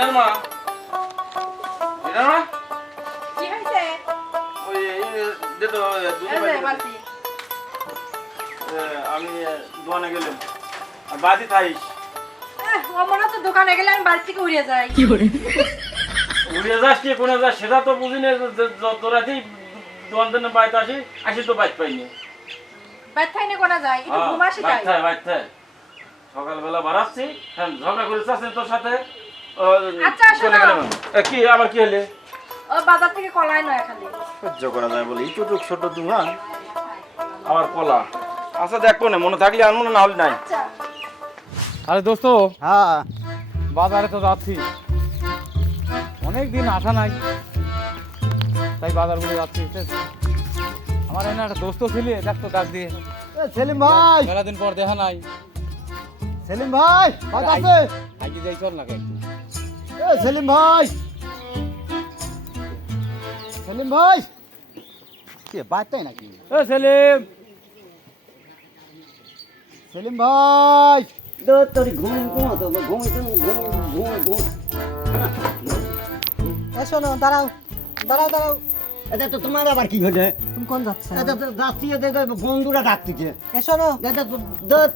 মিনার মা মিনার মা কি হইছে? ওই দে তো দুধ এই যে বালতি। আমি দোকানে গেলাম আর বাদি থাইস অমরা তো দোকানে গেলে আমি বাড়ি থেকে উড়িয়ে যাই। উড়ে যাস কি কোনে যাস সেটা তো বুঝি না যত রাতেই দোকান থেকে বাইতে আসি তো বাইতে পাইনি বাইরে থাইনে কোনা যায় একটু ঘুম আসি তাই। বাইতে সকালবেলা বাড়াচ্ছি হ্যাঁ ঝগড়া করে চাচ্ছেন তোর সাথে আচ্ছা, চলে শোনো। গেলাম কি আবার কি হলে ও বাজার থেকে কলাই নয় খালি। সহ্য করা যায় বলে এইটুক ছোট দুহান আমার কলা আচ্ছা দেখবো না মনে থাকলে আনবো না হলে নাই আচ্ছা আরে দোস্ত হ্যাঁ বাজারে তো যাচ্ছি অনেক দিন আসা নাই তাই বাজার বলে যাচ্ছি আমার এনে একটা দোস্ত ছিলে দেখতো ডাক দিয়ে সেলিম ভাই মেলা দিন পর দেখা নাই সেলিম ভাই কত আছে আগে যাই চল না একটু সেলিম ভাই সেলিম ভাই কি বাড়তাই নাকি এ সেলিম সেলিম ভাই তোর ঘুম ঘুমতো ঘুম শোনো দাঁড়াও দাঁড়াও দাঁড়াও এটা তো তোমার আবার কি হয়েছে তুমি কোন যাচ্ছ এটা তো যাচ্ছি বন্ধুরা ডাকতেছে শোনো এটা তো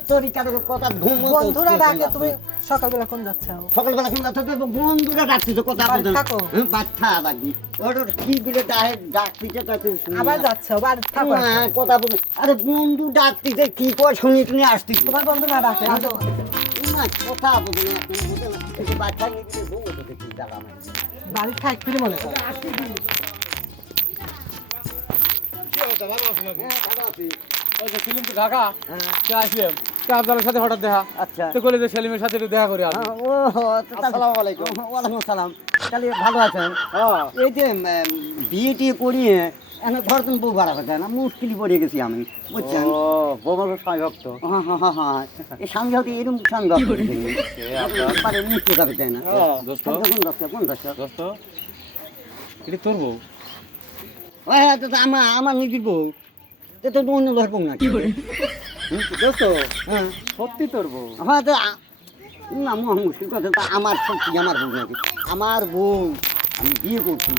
তোর কথা ঘুম বন্ধুরা ডাকে তুমি সকালবেলা কোন যাচ্ছ সকালবেলা শুনলে তো বন্ধুরা ডাকতেছে কথা বাড়ি বলতে থাকো। বাচ্চা লাগি ওর কি বলে ডাকতেছে তাতে আবার যাচ্ছ বাড়ি থাকো কথা বলে আরে বন্ধু ডাকতেছে কি করে শুনি তুমি আসতিস তোমার বন্ধু না ডাকে না কথা বলে না তুমি বুঝে না এই যে বাচ্চা নিয়ে গেলে ঘুম হতো দেখি জ্বালা আমার বাড়ি থাক ফিরে মনে করো সেলিম তো ঢাকা হ্যাঁ। আসলাম আপনার সাথে হঠাৎ দেখা আচ্ছা তো করে যে সেলিমের সাথে একটু দেখা করে আসবো ও আসসালামু আলাইকুম ওয়ালাইকুম আসসালাম তাহলে ভালো আছেন এই যে বিয়েটি করিয়ে এখন ঘর তুমি বউ বাড়া যায় না মুশকিলই পড়ে গেছি আমি বুঝছেন বোমার স্বামী ভক্ত হ্যাঁ হ্যাঁ হ্যাঁ হ্যাঁ এই সঙ্গে হতে এরকম সঙ্গে পারে মুক্তি যাবে তাই না দোস্ত কোন দশটা কোন দশটা দোস্ত এটা তোর বউ হ্যাঁ তো আমার নিজের বউ তো তো অন্য ধরবো না কি করে দোস্ত হ্যাঁ সত্যি তোর বউ হ্যাঁ তো না মুশকিল কথা তো আমার সত্যি আমার বউ নাকি আমার বউ আমি বিয়ে করছি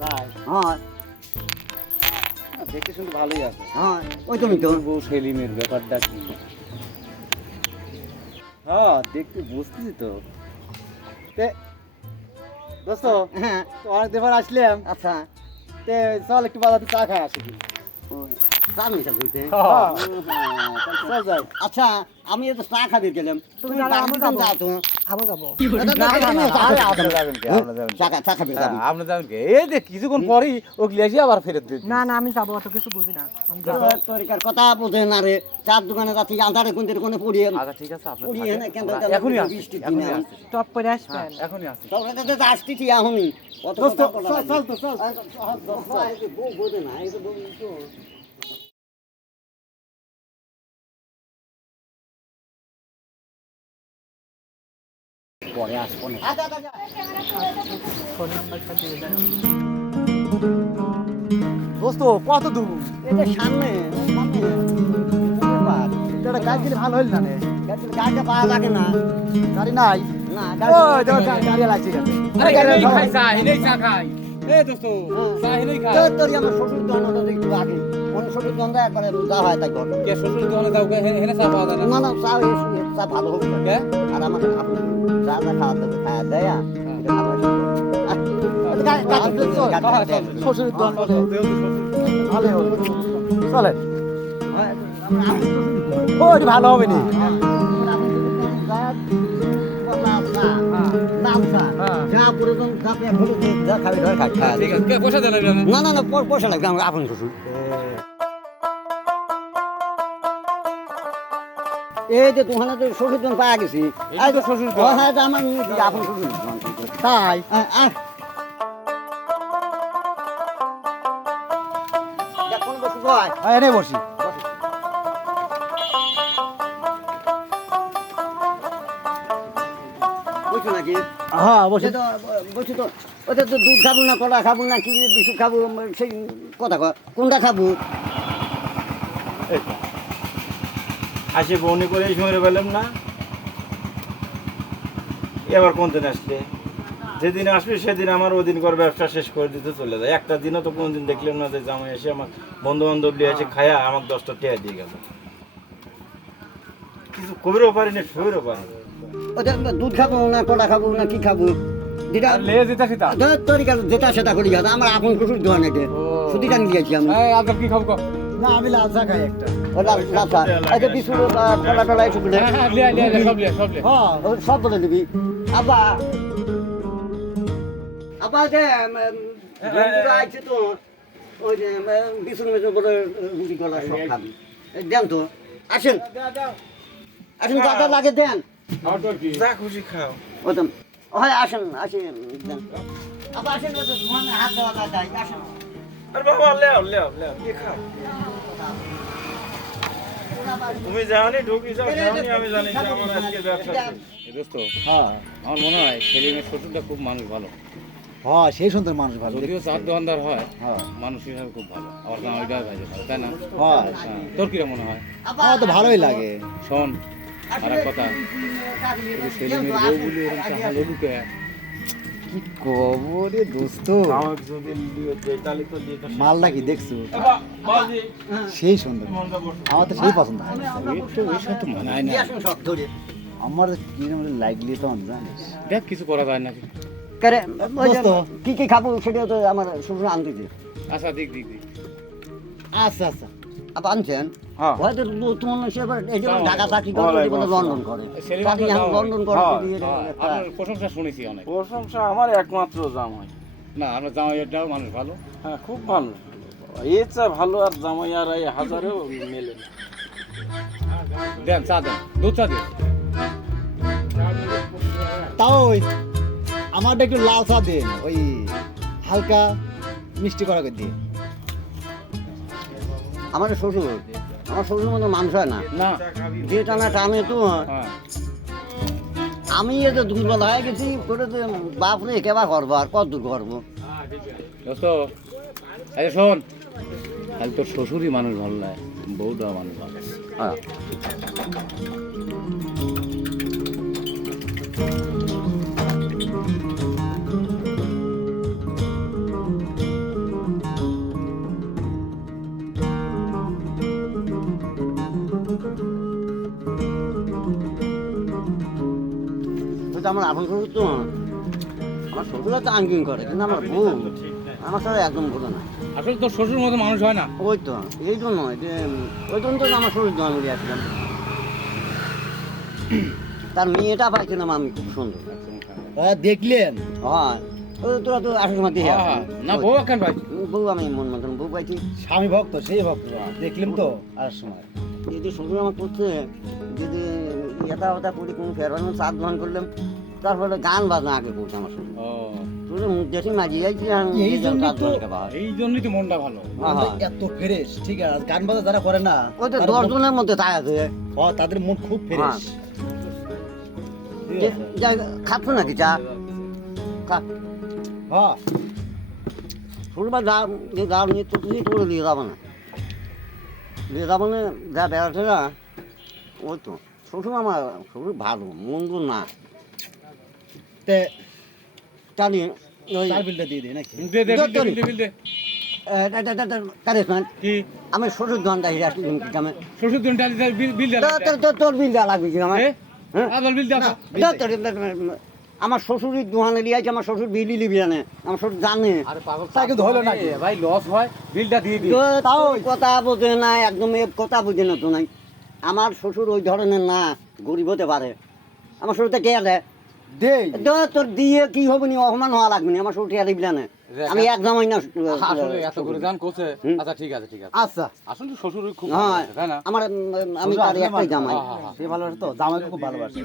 তাই হ্যাঁ দেখতে শুনতে ভালোই আছে হ্যাঁ ওই তুমি তো তোর বউ সেলিমের ব্যাপারটা কি হ্যাঁ দেখতে বুঝতেছি তো দোস্ত হ্যাঁ তো অনেক দিন পর আসলাম আচ্ছা তে চল একটু বাজারে চা খাই আসি চা মিশা বলতে হ্যাঁ। চল যাই আচ্ছা আমি তো চা খাবি গেলাম তুমি আমি যাবো। যাও তো আবার যাবো চা খাবি যাবি আপনি যাবেন কে এই যে কিছুক্ষণ পরই ও গ্লাসে আবার ফেরত দিন না না আমি যাবো অত কিছু বুঝি না আমি যাবো। তরিকার কথা বোঝে না রে চার দোকানে যাচ্ছি আধারে কোন কোনে পড়িয়ে আচ্ছা ঠিক আছে আপনি পড়িয়ে না কেন এখনই আসছি বৃষ্টির এখনই দিনে। আসছি টপ করে আসবেন এখনই আসছি তবে তো আসতেছি এখনই কত দোস্ত, কথা বলা চল, লাগে। চল তো, চল। এই যে বউ বোঝে না এই যে বউ তো পরে আসবো না ফোন নাম্বারটা দিয়ে দেন দোস্ত কত দূর এটা সামনে সামনে এটা গাড়ি দিলে ভালো হইল না রে গাড়িটা পাওয়া লাগে না গাড়ি নাই না ও গাড়ি লাগছে গেছে আরে এই খাই চা এই চা খাই এই দোস্ত চা এই খাই তোর আমার শ্বশুর দোকানটা একটু আগে অন্য শ্বশুর দোকানটা একবারে যা হয় তাই কর কে শ্বশুর দোকানে দাও কে হেনে চা পাওয়া যায় না না না চা চা ভালো হবে না। কে আর আমাকে আপনি চা খাওয়াতে হবে খাওয়া দেয় এটা খাবার শ্বশুরের দোকান ভালো হবে চলে ওই ভালো হবে নি ঠিক আছে কে পয়সা দেন না না না পয়সা লাগবে আমার আপন শ্বশুর এই যে তোমার তো শ্বশুর জন পাওয়া গেছি এই তো শ্বশুর দোকান। হ্যাঁ এটা আমার নিজের আপন শ্বশুর তাই কোন বস্তু হয় এনে বসি বুঝছো নাকি হ্যাঁ বসি বলছি তো ওটা তো দুধ খাবো না কলা খাবো না কি বিস্কুট খাবো সেই কথা কয় কোনটা খাবো আসে বউনি করে এই সময় পেলাম না এবার কোন দিন আসলে? যেদিন আসবি সেদিন আমার ওদিন করে ব্যবসা শেষ করে দিতে চলে যায়। একটা দিনও তো কোনদিন দেখলাম না যে জামাই এসে আমার বন্ধু বান্ধব নিয়ে এসে খায়া আমাকে 10টা টাকা দিয়ে গেল। কিছু কবিরও পারি না, শরীরও পারি না। ওটা দুধ খাবো না কলা খাবো না কি খাবো যেটা আর লে যেটা সেটা তরিকা যেটা সেটা করি যাবে আমার আপন শ্বশুর দোকান এটা সুতি টান দিয়েছি আমি এই আজব কি খাবো কও? না আমি লাল চা খাই একটা। লাফা এটা বিস্কুট কলা টলা একটু দিলে হ্যাঁ হ্যাঁ লে সব লে হ্যাঁ সব বলে দিবি আব্বা আব্বা যে বন্ধুরা আছে তো ওই যে বিস্কুট মিস্কুট বলে রুটি কলা সব খাবি দেন তো আসেন আসেন কত লাগে দেন যা খুশি খাও। ওদম হয় আসেন আসেন দেন আব্বা আসেন ওই যে ধোঁয়া হাত দেওয়া যায় আসেন আর বাবা লেও লেও লেও কি খাও? তুমি জানি ঢুকি যাও, জানি আমি জানি যে আমার আজকে ব্যবসা শেষ। এই দোস্ত হ্যাঁ আমার মনে হয় সেলিমের শ্বশুরটা খুব মানুষ ভালো, হ্যাঁ সেই সুন্দর মানুষ ভালো যদিও চার দোকানদার হয় হ্যাঁ মানুষ হিসাবে খুব ভালো। আমার জামাইটাও ভাই ভালো, তাই না? হ্যাঁ হ্যাঁ, তোর কিরম মনে হয়? আমার তো ভালোই লাগে। শোন আর এক কথা, সেলিমের বউগুলি এরকম চাহাল লুকে কি কবরে দোস্ত, আমাকে যদি দিয়ে দেয় তাহলে তো দিয়ে তো মালটা কি দেখছো বাজি সেই সুন্দর, মনটা বসে। আমার তো সেই পছন্দ হয়। এর সাথে মানায় না। সব ধরে আমার কিরম লাগলে তো জানিস। দেখ কিছু করা যায় নাকি? করে ওই যে দোস্ত। কি কি খাবো সেটা তো আমার শ্বশুর আনতেছে আচ্ছা দিক আচ্ছা আচ্ছা আপনি আনছেন হ্যাঁ। হয়তো তোমার সে এবার এই যে হ্যাঁ। ঢাকা চাকরি করে ওয়ালাইকুম বলে লন্ডন আসসালাম। করে সেলিম চাকরি আপনার এখন জামাই। লন্ডন করে হ্যাঁ, দিয়ে আপনার প্রশংসা শুনেছি অনেক। প্রশংসা আমার একমাত্র জামাই। না আমার জামাইটাও মানুষ ভালো। হ্যাঁ খুব ভালো, এর চেয়ে ভালো আর জামাই আর এই হাজারেও মেলে না। দেন চা দেন, দুধ চা দেন। তাও ওই আমারটা একটু লাল চা দেন, ওই হালকা মিষ্টি করা করে দিন। আমার শ্বশুর মতো মানুষ হয় না না যে টানা টানে তো হ্যাঁ আমি এই যে দুর্বল হয়ে গেছি করে তো বাপরে কেবা করবো আর কত দূর করবো দোস্ত এই শোন, তাহলে তোর শ্বশুরই মানুষ ভালো লাগে, বউটাও মানুষ ভালো। হ্যাঁ তুই তো আমার আপন শ্বশুর তো আমার শ্বশুরা তো আঙ্গিং করে কিন্তু আমার বউ আমার সাথে একদম করে না আসলে তোর শ্বশুর মতো মানুষ হয় না। ওই তো এই জন্য যে ওই জন্য তো আমার শ্বশুর দোকান করে আসলাম তার মেয়েটা পাইছিলাম আমি খুব সুন্দর দেখলেন হ্যাঁ ওই তোরা তো আসার সময় দেখে হ্যাঁ, না বউ কেন ভাই? বউ আমি মন মতন বউ পাইছি স্বামী ভক্ত সেই ভক্ত দেখলেন তো আর সময় যদি শ্বশুর আমার করছে যদি এটা ওটা করি কোনো ফেরানো চাঁদ ধান করলাম তারপরে গান বাজনা আগে করছে আমার শ্বশুর ও শ্বশুর মুখ দেখি মাঝিয়ে যাইছি আর এই জন্যই চাঁদ তো- ধান খাওয়া এই জন্যই তো মনটা ভালো। এত ফ্রেশ, ঠিক আছে গান বাজা যারা করে না ওই তো তাদের 10 মন- জনের মধ্যে তাই আছে তাদের মন খুব ফ্রেশ। যাই খাচ্ছ নাকি চা খা হ্যাঁ শুনবা যে দাম নিয়ে তো তুমি করে দিয়ে যাবো না দিয়ে যাবো না যা বেড়াচ্ছে না ওই তো শ্বশুর আমার শ্বশুর ভালো মন্দ না তে জানি ওই চার বিলটা দিয়ে দিই নাকি? দে দে দে, বিল দে, বিল দে। কি আমি শ্বশুর দোকানটা হিরে আসলি আমি শ্বশুর দিন ডালি বিল দে। তোর বিল দেওয়া লাগবে কি আমার হ্যাঁ? আবার বিল দে। আমার শ্বশুরই দোকানে লিয়ে আছে আমার শ্বশুর বিলি লিবি জানে আমার শ্বশুর জানে আরে পাগল তা কিন্তু হলো নাকি? ভাই লস হয়, বিলটা দিয়ে দি। তাও কথা বোঝে না একদম এ কথা বুঝে না তো নাই আমার শ্বশুর ওই ধরনের না গরিব হতে পারে আমার শ্বশুরটা কে দেয় দেই তোর দিয়ে কি হবে নি অপমান হওয়া লাগবে না আমার শ্বশুর টিয়া দিবি না আমি এক জামাই না আসলে এত করে দান কোছে। হুম। আচ্ছা ঠিক আছে ঠিক আছে। আচ্ছা আসলে শ্বশুর খুব হ্যাঁ ভালো, তাই না? আমার আমি তার একটাই জামাই হ্যাঁ, হ্যাঁ। সে ভালোবাসে তো জামাইকে খুব ভালোবাসে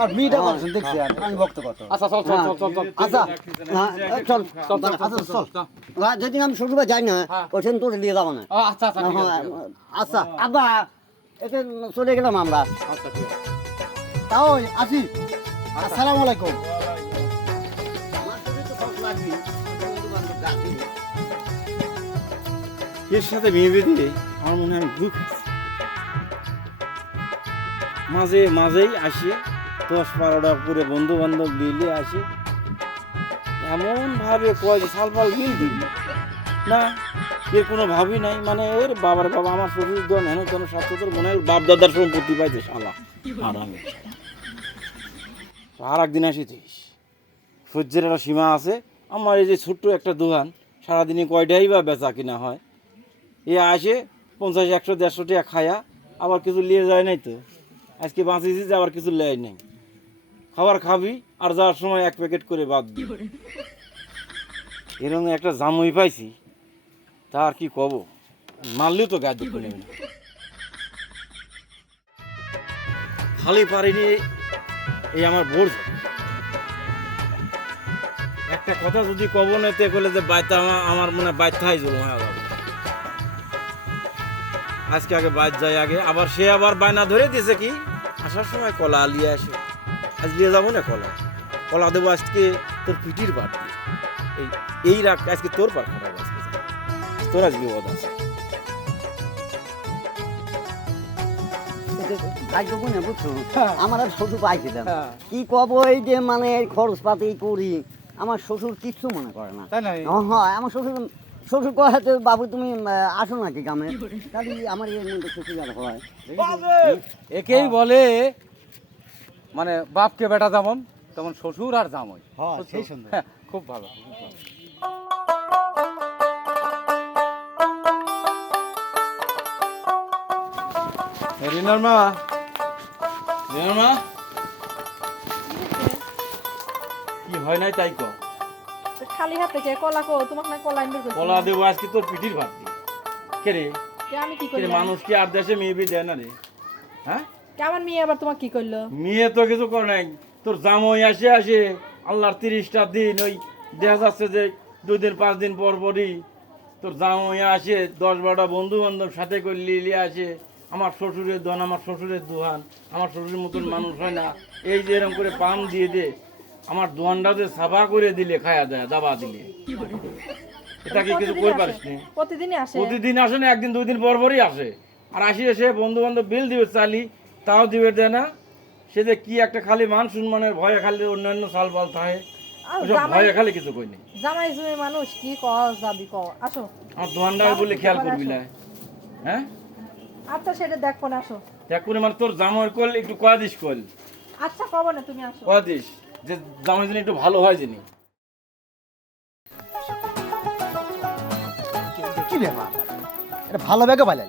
আর মেয়েটা ভালোবাসেন দেখছি আর আমি ভক্ত কত আচ্ছা চল চল চল চল চল। আচ্ছা হ্যাঁ, চল চল, চল, আচ্ছা চল হ্যাঁ, যেদিন আমি শ্বশুর বাড়ি যাই না হ্যাঁ। ওইখান তোর নিয়ে যাবো না আচ্ছা আচ্ছা ঠিক হ্যাঁ, আছে। আচ্ছা আব্বা এতে চলে গেলাম আমরা আচ্ছা ঠিক আছে। তাও আসি আসসালামু আলাইকুম এর সাথে বিয়ে বেঁধে আমার মনে হয় আমি দুঃখ মাঝে মাঝেই আসিয়ে 10-12টা করে বন্ধু বান্ধব লিলে আসে, এমন ভাবে কয় যে সালপাল বিল দিবি না, এর কোনো ভাবি নাই। মানে ওর বাবার বাবা আমার শ্বশুর দন হেন তেন স্বাস্থ্যতর মনে হয় বাপ দাদার সম্পত্তি পাইছে শালা আরামে। আর একদিন আসিছিস, সহ্যের একটা সীমা আছে। আমার এই যে ছোট্ট একটা দোকান, সারাদিনে কয়টাই বা বেচা কিনা হয়। এ আসে 50-100-150 টাকা খায়া আবার কিছু নিয়ে যায় নাই তো। আজকে বাঁচিয়েছি যে আবার কিছু লেয় নাই, খাবার খাবি আর যাওয়ার সময় 1 প্যাকেট করে বাদ দিবি। এরকম একটা জামুই পাইছি, তা আর কি কব, মারলেও তো গাছ দুঃখ নেবে না। খালি পারিনি এই আমার বোর একটা কথা যদি কব না তে করলে যে বাইতে আমার মনে হয় বাইতে হয় জল হয়ে যাবে। আজকে আগে বাইত যায় আগে, আবার সে আবার বায়না ধরে দিয়েছে কি আসার সময় কলা লিয়ে আসে। আজ নিয়ে যাবো না কলা, কলা দেবো আজকে তোর পিটির পাট এই রাখ, আজকে তোর পাট খারাপ, আজকে তোর আজকে বদ আছে। ভাগ্যগুণে বুঝছো, হ্যাঁ। আমার আর শ্বশুর পাইছিলাম হ্যাঁ। কি কব, এই যে মানে খরচ পাতি করি, আমার শ্বশুর কিচ্ছু মনে করে না। তাই না? হ্যাঁ, আমার শ্বশুর শ্বশুর কয় হয়তো বাবু তুমি আসো নাকি গ্রামে, খালি আমার এর মধ্যে শ্বশুর আর হয়। একেই বলে মানে বাপকে বেটা যেমন তেমন শ্বশুর আর জামাই। হ্যাঁ, বুঝছো? সেই সুন্দর। হ্যাঁ, খুব ভালো, খুব ভালো। রিনার মা, রিনার মা, কি হয় নাই তাই কর। তো খালি হাতে কে কলা কো, তোমাকে না কলা আনবে কইছি। কলা দেবো আজকে তোর পিটির ভাত দিয়ে। কে রে, কে আমি কি কে করি? রে, মানুষ কি আর দেশে মেয়ে বিয়ে দেয় না রে? হ্যাঁ, কে আমার মেয়ে আবার তোমাকে কি করলো? মেয়ে তো কিছু করে নাই, তোর জামাই আসে আসে আল্লাহর 30টা দিন, ওই দেখা যাচ্ছে যে 2 দিন 5 দিন পর পরই তোর জামাই আসে, 10-12টা বন্ধু বান্ধব সাথে করে লিয়ে আসে। আমার শ্বশুরের দোহান, আমার শ্বশুরের দোহান, আমার শ্বশুরের মতন মানুষ হয় না। এই যে এরকম করে পান দিয়ে দে, আমার দোহানটা যে সাফা করে দিলে খায়া দেয় দাবা দিলে, এটা কি কিছু করে পারিস নি? প্রতিদিনই আসে। প্রতিদিন আসে না, 1-2 দিন পর পরই আসে। আর আসি এসে বন্ধু বান্ধব বিল দিবে চালি, তাও দিবে দেয় না। সে যে কি একটা খালি মান সম্মানের ভয়ে খালি অন্যান্য সাল পাল থাকে, আর ওসব জামাই- ভয়ে খালি কিছু কই নেই। জামাই জুয়ে মানুষ কি ক যাবি ক, আসো। আমার দোকানটা বলে খেয়াল করবি না, হ্যাঁ? আচ্ছা সেটা দেখবো না, আসো। দেখ করে মানে তোর জামাই কল একটু কয়া দিস, কল আচ্ছা কব না, তুমি আসো। কয়া দিস যে জামাই যিনি একটু ভালো হয় যিনি। কি ব্যাপার, এটা ভালো ব্যাগে পাইলাম।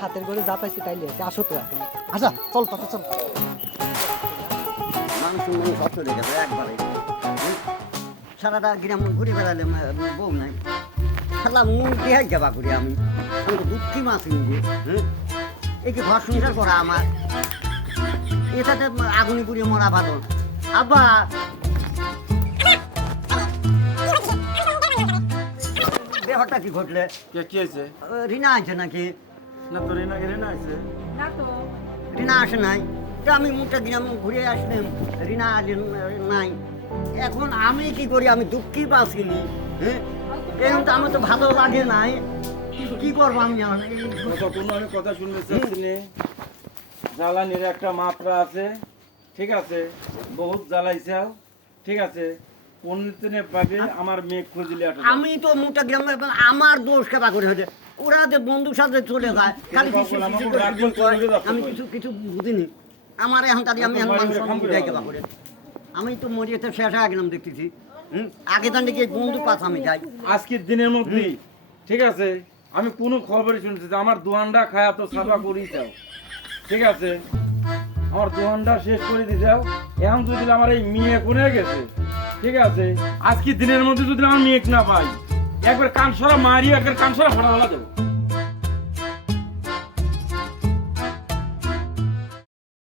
হাতের করে যা পাইছি তাই লিয়েছে, আসো তো এখন। আচ্ছা চল চাচা চল। মানুষ সব চলে গেছে একবারে। সারাটা গ্রাম ঘুরে বেড়ালে বউ নাই, খালা মন দেহাই যাবা করি আমি তো দুঃখী মাছ নিবি। হ্যাঁ, এই কি ঘর সংসার করা আমার, এটাতে আগুনি পুড়িয়ে মরা ভালো। আব্বা, ব্যাপারটা কি ঘটলে? কি হয়েছে? রিনা আছে নাকি? না তোর এনা গেলে না আছে, না তো। রিনা আসে নাই, তো আমি মুখটা গ্রাম ঘুরে আসলাম, রিনা নাই। এখন আমি কি করি, আমি দুঃখী পাচ্ছিনি। হ্যাঁ, এরকম তো আমার তো ভালো লাগে নাই, কি করবো আমি? কোনো আমি কথা শুনতে চাচ্ছি না। জ্বালানির একটা মাত্রা আছে, ঠিক আছে, বহুত জ্বালাইছাও, ঠিক আছে, কোন দিনে পাবে আমার মেয়ে খুঁজলে আমি তো মুখটা গ্রাম, আমার দোষ কেবা করে হয়েছে, ওরা যে বন্ধুর সাথে চলে যায়, খালি কিছু কিছু করে কিছু কয়, আমি কিছু কিছু বুঝিনি। আমার এখন তাদের আমি এখন মানুষ বুঝাই কেবা করে, আমি তো মরিয়েতে শেষ হয়ে গেলাম দেখতেছি। আগে তার নাকি বন্ধু পাশ আমি যাই। আজকের দিনের মধ্যেই, ঠিক আছে, আমি কোনো খবরই শুনছি যে আমার দোয়ানটা খায়া তো সাফা করেই যাও, ঠিক আছে, আমার দোয়ানটা শেষ করে দিয়ে যাও। এখন যদি আমার এই মেয়ে কোনে গেছে, ঠিক আছে, আজকের দিনের মধ্যে যদি আমার মেয়ে না পাই, একবার কানসরা মারি, একবার কানসরা ফোড়া দেবো।